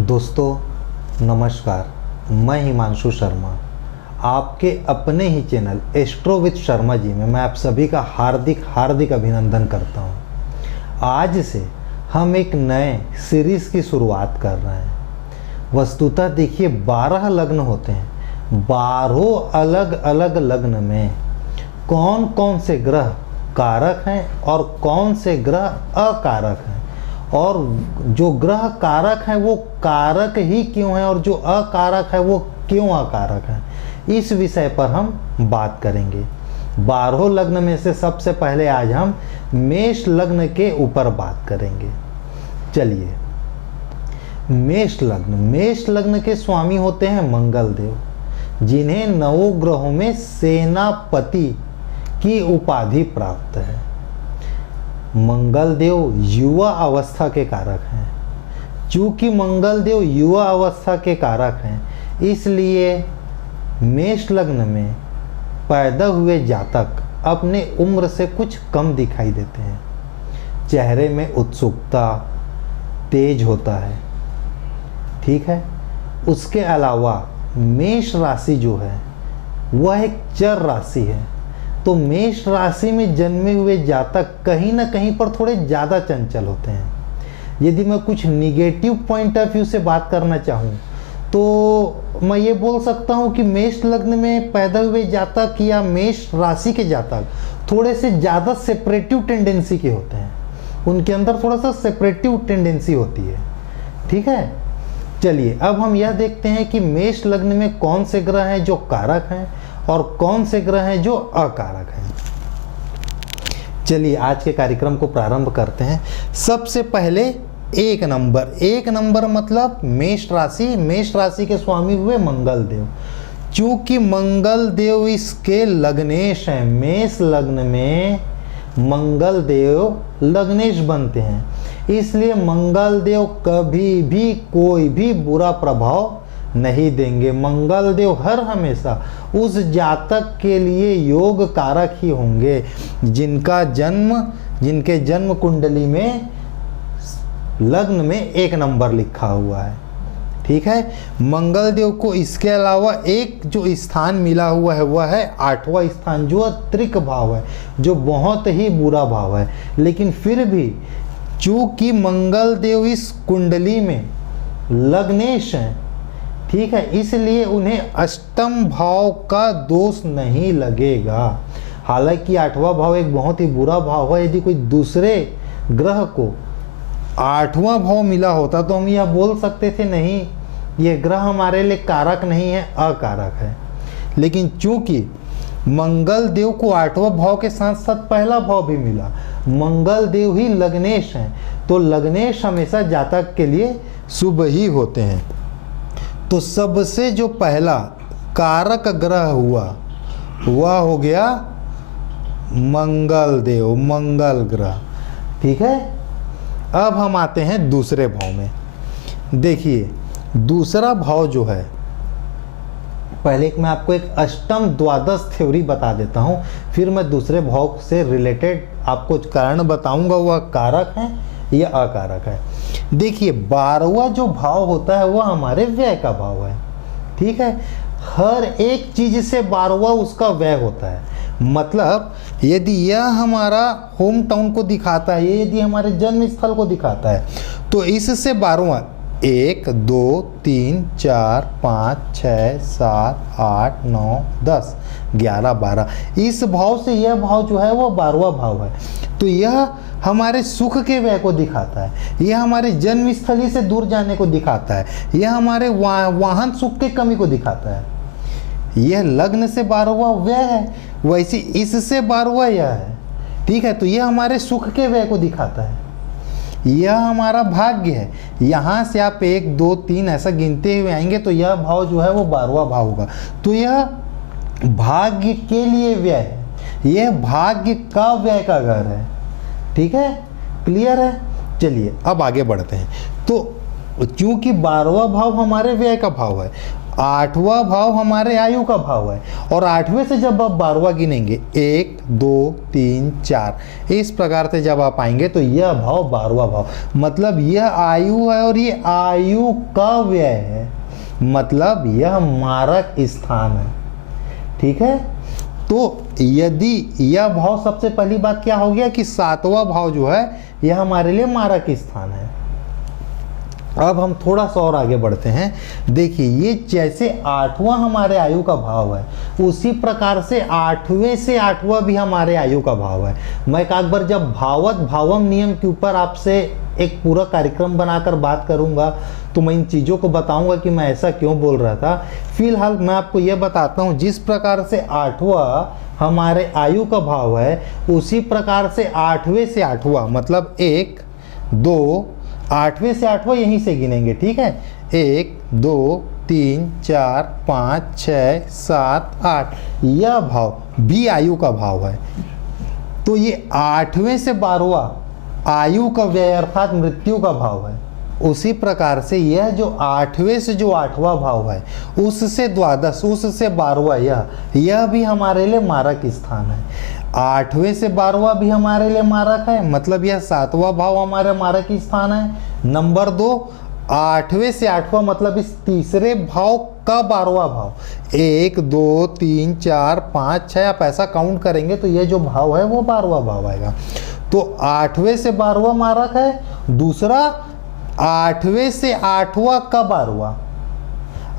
दोस्तों नमस्कार, मैं हिमांशु शर्मा आपके अपने ही channel astro with Sharma ji में मैं आप सभी का हार्दिक अभिनंदन करता हूं। आज से हम एक नए सीरीज़ की शुरुआत कर रहे हैं। वस्तुतः देखिए 12 लग्न होते हैं। 12 अलग अलग लग्न में कौन कौन से ग्रह कारक हैं और कौन से ग्रह अकारक हैं, और जो ग्रह कारक हैं वो कारक ही क्यों हैं और जो अकारक है वो क्यों अकारक हैं, इस विषय पर हम बात करेंगे। 12 लग्न में से सबसे पहले आज हम मेष लग्न के ऊपर बात करेंगे। चलिए, मेष लग्न के स्वामी होते हैं मंगल देव, जिन्हें नवग्रहों में सेनापति की उपाधि प्राप्त है। मंगल देव युवा अवस्था के कारक हैं। चूंकि मंगल देव युवा अवस्था के कारक हैं, इसलिए मेष लग्न में पैदा हुए जातक अपने उम्र से कुछ कम दिखाई देते हैं। चेहरे में उत्सुकता तेज होता है, ठीक है। उसके अलावा मेष राशि जो है वह एक चर राशि है, तो मेष राशि में जन्मे हुए जातक कहीं ना कहीं पर थोड़े ज़्यादा चंचल होते हैं। यदि मैं कुछ निगेटिव पॉइंट ऑफ व्यू से बात करना चाहूँ तो मैं ये बोल सकता हूँ कि मेष लग्न में पैदा हुए जातक या मेष राशि के जातक थोड़े से ज़्यादा सेपरेटिव टेंडेंसी के होते हैं। उनके अंदर थोड़ा सा सेपरेटिव टेंडेंसी होती है, ठीक है। चलिए, अब हम यह देखते हैं कि मेष लग्न में कौन से ग्रह हैं जो कारक हैं और कौन से ग्रह हैं जो अकारक हैं। चलिए, आज के कार्यक्रम को प्रारंभ करते हैं। सबसे पहले एक नंबर मतलब मेष राशि के स्वामी हुए मंगल देव। चूंकि मंगल देव इसके लग्नेश हैं, मेष लग्न में मंगल देव लग्नेश बनते हैं, इसलिए मंगल देव कभी भी कोई भी बुरा प्रभाव नहीं देंगे। मंगल देव हर हमेशा उस जातक के लिए योग कारक ही होंगे जिनके जन्म कुंडली में लग्न में 1 नंबर लिखा हुआ है, ठीक है। मंगल देव को इसके अलावा एक जो स्थान मिला हुआ है वह है 8वां स्थान, जो त्रिक भाव है, जो बहुत ही बुरा भाव है। लेकिन फिर भी चूंकि मंगल देव इस कुंडली में लग्नेश हैं, ठीक है, इसलिए उन्हें अष्टम भाव का दोष नहीं लगेगा। हालांकि 8वां भाव एक बहुत ही बुरा भाव है। यदि कोई दूसरे ग्रह को 8वां भाव मिला होता तो हम यह बोल सकते थे नहीं, यह ग्रह हमारे लिए कारक नहीं है, अकारक है। लेकिन चूंकि मंगल देव को 8वां भाव के साथ साथ पहला भाव भी मिला, मंगल देव ही लग्नेश हैं, तो लग्नेश हमेशा जातक के लिए शुभ ही होते हैं। तो सबसे जो पहला कारक ग्रह हुआ वह हो गया मंगल देव, मंगल ग्रह, ठीक है। अब हम आते हैं दूसरे भाव में। देखिए, दूसरा भाव जो है, पहले मैं आपको एक अष्टम द्वादश थ्योरी बता देता हूं, फिर मैं दूसरे भाव से रिलेटेड आपको कारण बताऊंगा वह कारक है या अकारक है। देखिए, 12वां जो भाव होता है वह हमारे व्यय का भाव है, ठीक है। हर एक चीज से 12वां उसका व्यय होता है। मतलब यदि यह हमारा होम टाउन को दिखाता है, यदि हमारे जन्म स्थल को दिखाता है, तो इससे 12वां 1 2 3 4 5 6 7 8 9 10 11 12, इस भाव से यह भाव जो है वो 12वां भाव है। तो यह हमारे सुख के व्यय को दिखाता है, यह हमारे जन्म स्थली से दूर जाने को दिखाता है, यह हमारे वाहन सुख के कमी को दिखाता है। यह लग्न से 12वां व्यय है, वैसे इससे 12वां यह है, ठीक है। तो यह हमारे सुख के व्यय को दिखाता है, यह हमारा भाग्य है। यहाँ से आप 1 2 3 ऐसा गिनते हुए आएंगे तो यह भाव जो है वो 12वां भाव होगा। तो यह भाग्य के लिए व्यय है, यह भाग्य का व्यय का घर है, ठीक है, क्लियर है। चलिए, अब आगे बढ़ते हैं। तो क्योंकि 12वां भाव हमारे व्यय का भाव है, 8वां भाव हमारे आयु का भाव है, और 8वें से जब आप 12वां गिनेंगे 1 2 3 4 इस प्रकार से जब आप आएंगे तो यह भाव 12वां भाव, मतलब यह आयु है और ये आयु का व्यय है, मतलब यह मारक स्थान है। ठीक है, तो यदि यह भाव, सबसे पहली बात क्या हो गया कि 7वां भाव जो है यह हमारे लिए मारक स्थान है। अब हम थोड़ा सा और आगे बढ़ते हैं। देखिए, ये जैसे 8वां हमारे आयु का भाव है, उसी प्रकार से 8वें से 8वां भी हमारे आयु का भाव है। मैं एक बार जब भावत भावम नियम के ऊपर आपसे एक पूरा कार्यक्रम बनाकर बात करूंगा तो मैं इन चीज़ों को बताऊंगा कि मैं ऐसा क्यों बोल रहा था। फिलहाल मैं आपको यह बताता हूं, जिस प्रकार से 8वां हमारे आयु का भाव है, उसी प्रकार से 8वें से 8वां, मतलब 1 2 8वें से 8वां यहीं से गिनेंगे। ठीक है, 1 2 3 4 5 6 7 8, यह भाव भी आयु का भाव है। तो ये 8वें से 12वां आयु का व्यय अर्थात मृत्यु का भाव है। उसी प्रकार से यह जो 8वें से जो 8वां भाव है, उससे द्वादश, उससे 12वां, यह भी हमारे लिए मारक स्थान है। 8वें से 12वां भी हमारे लिए मारक है, मतलब यह 7वां भाव हमारे मारक स्थान है। नंबर 2, 8वें से 8वां मतलब इस तीसरे भाव का 12वां भाव, 1 2 3 4 5 6, आप ऐसा काउंट करेंगे तो यह जो भाव है वो 12वां भाव आएगा। तो 8वें से 12वां मारक है। दूसरा, 8वें से 8वां का 12वां,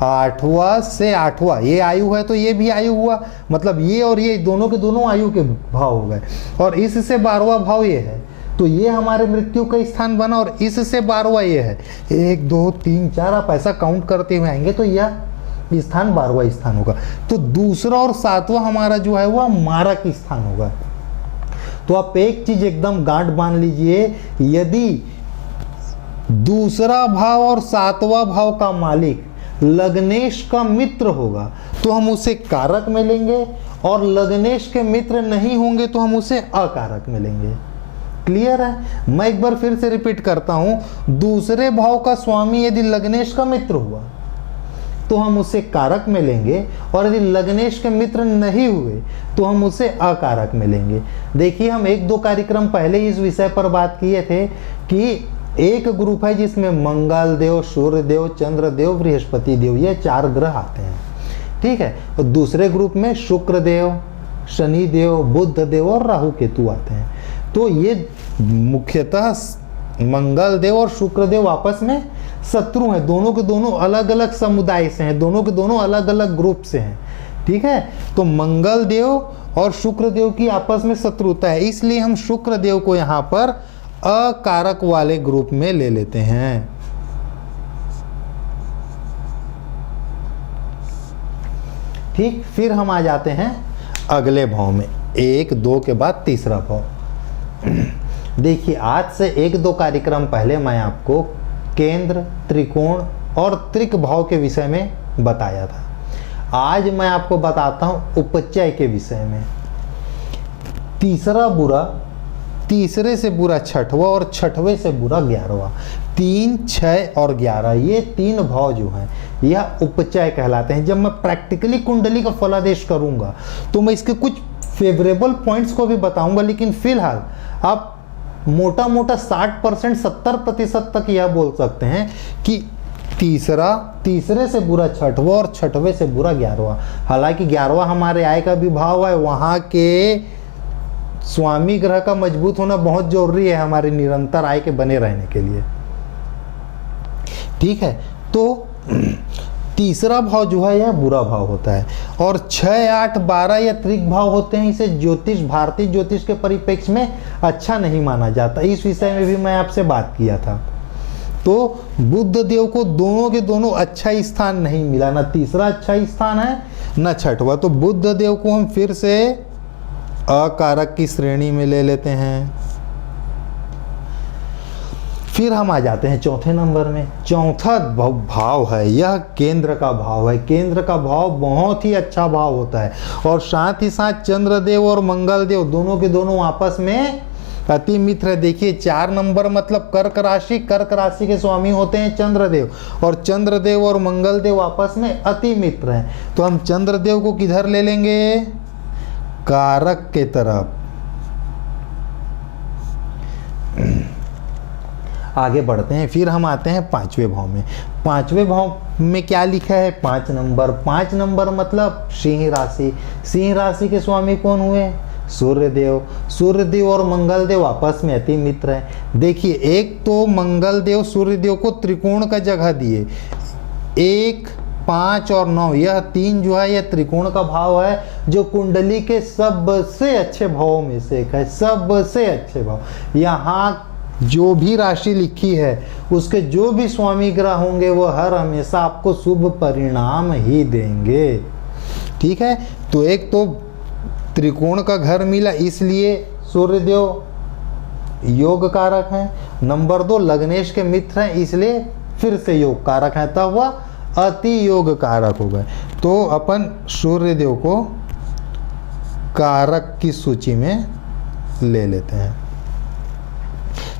8वां से 8वां ये आयु है तो ये भी आयु हुआ, मतलब ये और ये दोनों के दोनों आयु के भाव हो गए। और इससे 12वां भाव ये है, तो ये हमारे मृत्यु का स्थान बना, और इससे 12वां ये है, 1 2 3 4, आप ऐसा काउंट करते हुए आएंगे तो यह स्थान 12वां स्थान होगा। तो दूसरा और 7वां हमारा जो है वह मारक स्थान होगा। तो आप एक चीज एकदम गांठ बांध लीजिए, यदि दूसरा भाव और 7वां भाव का मालिक लग्नेश का मित्र होगा तो हम उसे कारक में लेंगे, और लग्नेश के मित्र नहीं होंगे तो हम उसे अकारक में लेंगे। क्लियर है? मैं एक बार फिर से रिपीट करता हूं, दूसरे भाव का स्वामी यदि लग्नेश का मित्र हुआ तो हम उसे कारक में लेंगे, और यदि लग्नेश के मित्र नहीं हुए तो हम उसे अकारक में लेंगे। देखिए, हम 1-2 कार्यक्रम पहले इस विषय पर बात किए थे कि एक ग्रुप है जिसमें मंगल देव, सूर्य देव, चंद्र देव, बृहस्पति देव, ये 4 ग्रह आते हैं। ठीक है, और दूसरे ग्रुप में शुक्र देव, शनि देव, बुध देव और राहु केतु आते हैं। तो ये मुख्यतः मंगल देव और शुक्र देव आपस में शत्रु हैं, दोनों के दोनों अलग अलग समुदाय से हैं, दोनों के दोनों अलग अलग ग्रुप से हैं। ठीक है, तो मंगल देव और शुक्र देव की आपस में शत्रुता है, इसलिए हम शुक्र देव को यहाँ पर अकारक वाले ग्रुप में ले लेते हैं। ठीक, फिर हम आ जाते हैं अगले भाव में, 1 2 के बाद तीसरा भाव। देखिए, आज से 1-2 कार्यक्रम पहले मैं आपको केंद्र, त्रिकोण और त्रिक भाव के विषय में बताया था। आज मैं आपको बताता हूं उपचय के विषय में। तीसरा बुरा, तीसरे से बुरा 6वां और 6वें से बुरा 11वां, 3 6 और 11, ये 3 भाव जो हैं यह उपचय कहलाते हैं। जब मैं प्रैक्टिकली कुंडली का फलादेश करूंगा तो मैं इसके कुछ फेवरेबल पॉइंट्स को भी बताऊंगा, लेकिन फिलहाल आप मोटा मोटा 60% 70% तक यह बोल सकते हैं कि तीसरे से बुरा 6वां और 6वें से बुरा 11वां। हालांकि 11वां हमारे आय का भी भाव है, वहां के स्वामी ग्रह का मजबूत होना बहुत जरूरी है हमारे निरंतर आय के बने रहने के लिए। ठीक है, तो तीसरा भाव जो है यह बुरा भाव होता है, और 6 8 12 या त्रिक भाव होते हैं। इसे ज्योतिष, भारतीय ज्योतिष के परिप्रेक्ष्य में अच्छा नहीं माना जाता। इस विषय में भी मैं आपसे बात किया था। तो बुध देव को दोनों के दोनों अच्छा स्थान नहीं मिला, ना तीसरा अच्छा स्थान है ना 6वां। तो बुध देव को हम फिर से अकारक की श्रेणी में ले लेते हैं। फिर हम आ जाते हैं चौथे नंबर में। चौथा भाव है, यह केंद्र का भाव है। केंद्र का भाव बहुत ही अच्छा भाव होता है, और साथ ही साथ चंद्रदेव और मंगल देव दोनों के दोनों आपस में अति मित्र है। देखिए 4 नंबर मतलब कर्क राशि, कर्क राशि के स्वामी होते हैं चंद्रदेव, और चंद्रदेव और मंगलदेव आपस में अति मित्र हैं। तो हम चंद्रदेव को किधर ले लेंगे, कारक के तरफ। आगे बढ़ते हैं, फिर हम आते हैं 5वें भाव में। 5वें भाव में क्या लिखा है, 5 नंबर। 5 नंबर मतलब सिंह राशि। सिंह राशि के स्वामी कौन हुए, सूर्यदेव। सूर्यदेव और मंगलदेव आपस में अति मित्र हैं। देखिए एक तो मंगलदेव सूर्यदेव को त्रिकोण का जगह दिए, 1, 5 और 9, यह 3 जो है यह त्रिकोण का भाव है, जो कुंडली के सबसे अच्छे भावों में से एक है, सबसे अच्छे भाव। यहाँ जो भी राशि लिखी है उसके जो भी स्वामी ग्रह होंगे वो हर हमेशा आपको शुभ परिणाम ही देंगे। ठीक है, तो एक तो त्रिकोण का घर मिला इसलिए सूर्यदेव योग कारक हैं। नंबर 2 लग्नेश के मित्र हैं इसलिए फिर से योग कारक हैं, तब वह अति योग कारक हो गए। तो अपन सूर्यदेव को कारक की सूची में ले लेते हैं।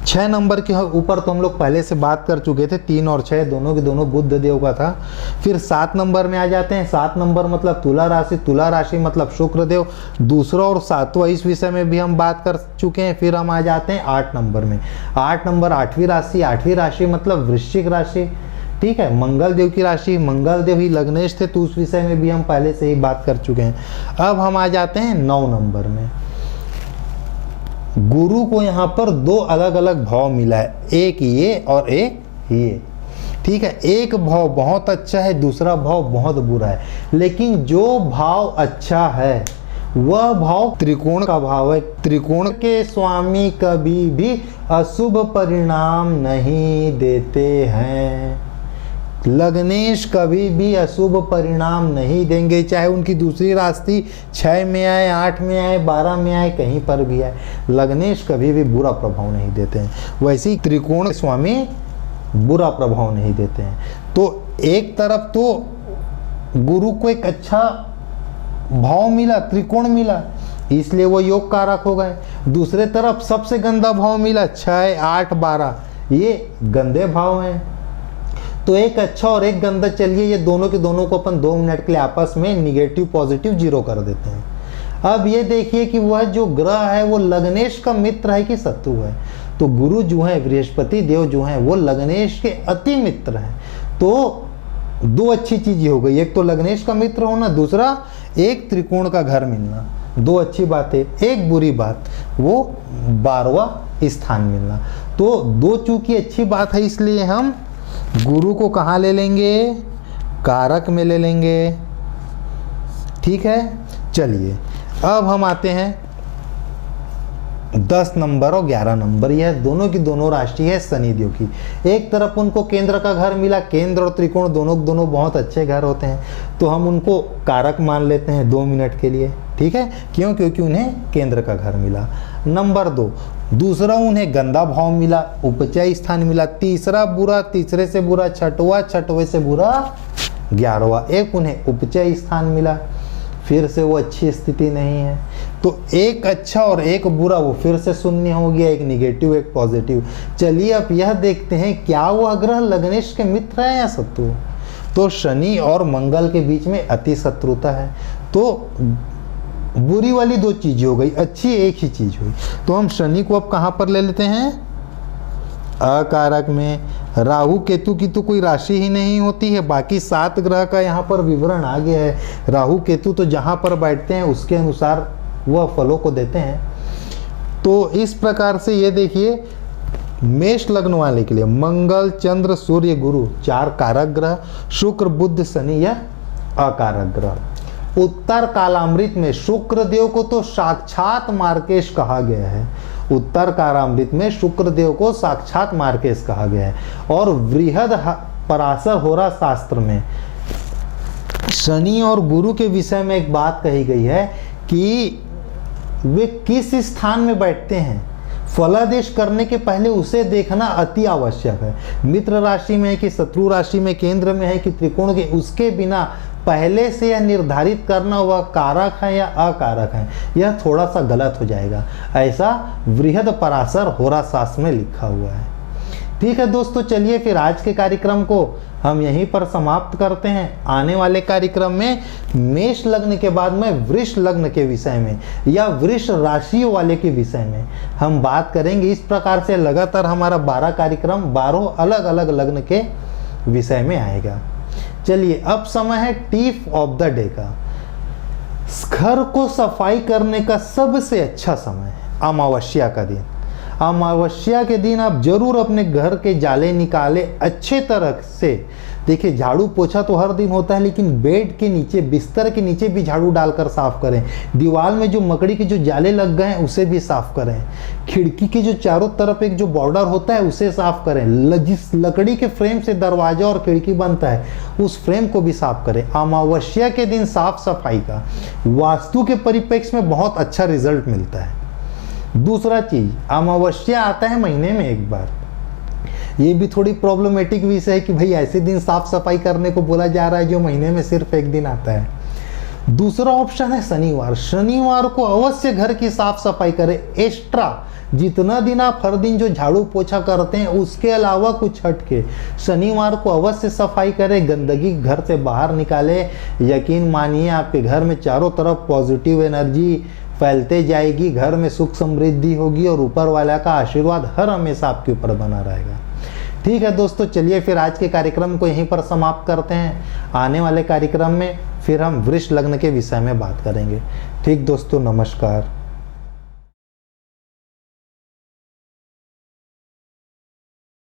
6 नंबर के ऊपर तो हम लोग पहले से बात कर चुके थे, 3 और 6 दोनों के दोनों बुध देव का था। फिर 7 नंबर में आ जाते हैं। 7 नंबर मतलब तुला राशि, तुला राशि मतलब शुक्र देव। दूसरा और 7वां इस विषय में भी हम बात कर चुके हैं। फिर हम आ जाते हैं 8 नंबर में। 8 नंबर 8वीं राशि, 8वीं राशि मतलब वृश्चिक राशि। ठीक है, मंगल देव की राशि, मंगल देव ही लग्नेश थे, तो उस विषय में भी हम पहले से ही बात कर चुके हैं। अब हम आ जाते हैं 9 नंबर में। गुरु को यहाँ पर 2 अलग अलग भाव मिला है, एक ये और एक ये। ठीक है, एक भाव बहुत अच्छा है, दूसरा भाव बहुत बुरा है, लेकिन जो भाव अच्छा है वह भाव त्रिकोण का भाव है। त्रिकोण के स्वामी कभी भी अशुभ परिणाम नहीं देते हैं। लग्नेश कभी भी अशुभ परिणाम नहीं देंगे, चाहे उनकी दूसरी राशि 6 में आए, 8 में आए, 12 में आए, कहीं पर भी आए, लग्नेश कभी भी बुरा प्रभाव नहीं देते हैं। वैसे ही त्रिकोण स्वामी बुरा प्रभाव नहीं देते हैं। तो एक तरफ तो गुरु को एक अच्छा भाव मिला, त्रिकोण मिला, इसलिए वो योग कारक हो गए। दूसरे तरफ सबसे गंदा भाव मिला 6, 8, 12, ये गंदे भाव हैं। तो एक अच्छा और एक गंदा, चलिए ये दोनों के दोनों को अपन 2 मिनट के लिए आपस में निगेटिव पॉजिटिव 0 कर देते हैं। अब ये देखिए कि वह जो ग्रह है वो लग्नेश का मित्र है कि शत्रु है। तो गुरु जो है, बृहस्पति देव जो है, वो लग्नेश के अति मित्र हैं। तो 2 अच्छी चीजें हो गई, एक तो लग्नेश का मित्र होना, दूसरा एक त्रिकोण का घर मिलना। 2 अच्छी बातें, एक बुरी बात वो 12वां स्थान मिलना। तो 2 चूंकि अच्छी बात है इसलिए हम गुरु को कहाँ ले लेंगे, कारक में ले लेंगे। ठीक है, चलिए अब हम आते हैं 10 नंबर और 11 नंबर। यह दोनों की दोनों राशि है शनिदेव की। एक तरफ उनको केंद्र का घर मिला, केंद्र और त्रिकोण दोनों बहुत अच्छे घर होते हैं, तो हम उनको कारक मान लेते हैं 2 मिनट के लिए। ठीक है, क्यों? क्योंकि उन्हें केंद्र का घर मिला। नंबर 2, दूसरा उन्हें गंदा भाव मिला, उपचय स्थान मिला। तीसरा बुरा, तीसरे से बुरा 6वां, 6वें से बुरा 11वां, एक उन्हें उपचय स्थान मिला। फिर से वो अच्छी स्थिति नहीं है। तो एक अच्छा और एक बुरा वो फिर से शून्य हो गया, एक निगेटिव एक पॉजिटिव। चलिए अब यह देखते हैं क्या वह ग्रह लग्नेश के मित्र है या शत्रु। तो शनि और मंगल के बीच में अति शत्रुता है। तो बुरी वाली 2 चीजें हो गई, अच्छी एक ही चीज हुई। तो हम शनि को अब कहां पर ले लेते हैं, अकारक में। राहु केतु की तो कोई राशि ही नहीं होती है, बाकी 7 ग्रह का यहाँ पर विवरण आ गया है। राहु केतु तो जहाँ पर बैठते हैं उसके अनुसार वह फलों को देते हैं। तो इस प्रकार से ये देखिए, मेष लग्न वाले के लिए मंगल, चंद्र, सूर्य, गुरु 4 कारक ग्रह, शुक्र, बुध, शनि यह अकारक ग्रह। उत्तर कालामृत में शुक्र देव को तो साक्षात मार्केश कहा गया है। उत्तर कालामृत में शुक्र देव को साक्षात मार्केश कहा गया है। और वृहद पराशर होरा शास्त्र में शनि और गुरु के विषय में एक बात कही गई है कि वे किस स्थान में बैठते हैं, फलादेश करने के पहले उसे देखना अति आवश्यक है। मित्र राशि में है कि शत्रु राशि में, केंद्र में है कि त्रिकोण के, उसके बिना पहले से यह निर्धारित करना वह कारक है या अकारक है, यह थोड़ा सा गलत हो जाएगा। ऐसा बृहदपराशर होरा शास्त्र में लिखा हुआ है। ठीक है दोस्तों, चलिए फिर आज के कार्यक्रम को हम यहीं पर समाप्त करते हैं। आने वाले कार्यक्रम में मेष लग्न के बाद में वृष लग्न के विषय में या वृष राशि वाले के विषय में हम बात करेंगे। इस प्रकार से लगातार हमारा 12 कार्यक्रम 12 अलग अलग लग्न के विषय में आएगा। चलिए अब समय है टिप ऑफ द डे का। घर को सफाई करने का सबसे अच्छा समय है अमावस्या का दिन। अमावस्या के दिन आप जरूर अपने घर के जाले निकाले अच्छे तरह से। देखिए, झाड़ू पोछा तो हर दिन होता है, लेकिन बेड के नीचे, बिस्तर के नीचे भी झाड़ू डालकर साफ करें। दीवार में जो मकड़ी के जो जाले लग गए हैं उसे भी साफ करें। खिड़की के जो चारों तरफ एक जो बॉर्डर होता है उसे साफ करें। जिस लकड़ी के फ्रेम से दरवाजा और खिड़की बनता है उस फ्रेम को भी साफ करें। अमावस्या के दिन साफ सफाई का वास्तु के परिप्रेक्ष्य में बहुत अच्छा रिजल्ट मिलता है। दूसरा चीज, अमावस्या आता है महीने में एक बार। ये भी थोड़ी प्रॉब्लमेटिक विषय है कि भाई ऐसे दिन साफ सफाई करने को बोला जा रहा है जो महीने में सिर्फ एक दिन आता है। दूसरा ऑप्शन है शनिवार। शनिवार को अवश्य घर की साफ सफाई करें। एक्स्ट्रा जितना दिन आप हर दिन जो झाड़ू पोछा करते हैं उसके अलावा कुछ हटके शनिवार को अवश्य सफाई करें। गंदगी घर से बाहर निकाले। यकीन मानिए आपके घर में चारों तरफ पॉजिटिव एनर्जी फैलते जाएगी, घर में सुख समृद्धि होगी और ऊपर वाला का आशीर्वाद हर हमेशा आपके ऊपर बना रहेगा। ठीक है दोस्तों, चलिए फिर आज के कार्यक्रम को यहीं पर समाप्त करते हैं। आने वाले कार्यक्रम में फिर हम वृष लग्न के विषय में बात करेंगे। ठीक दोस्तों, नमस्कार।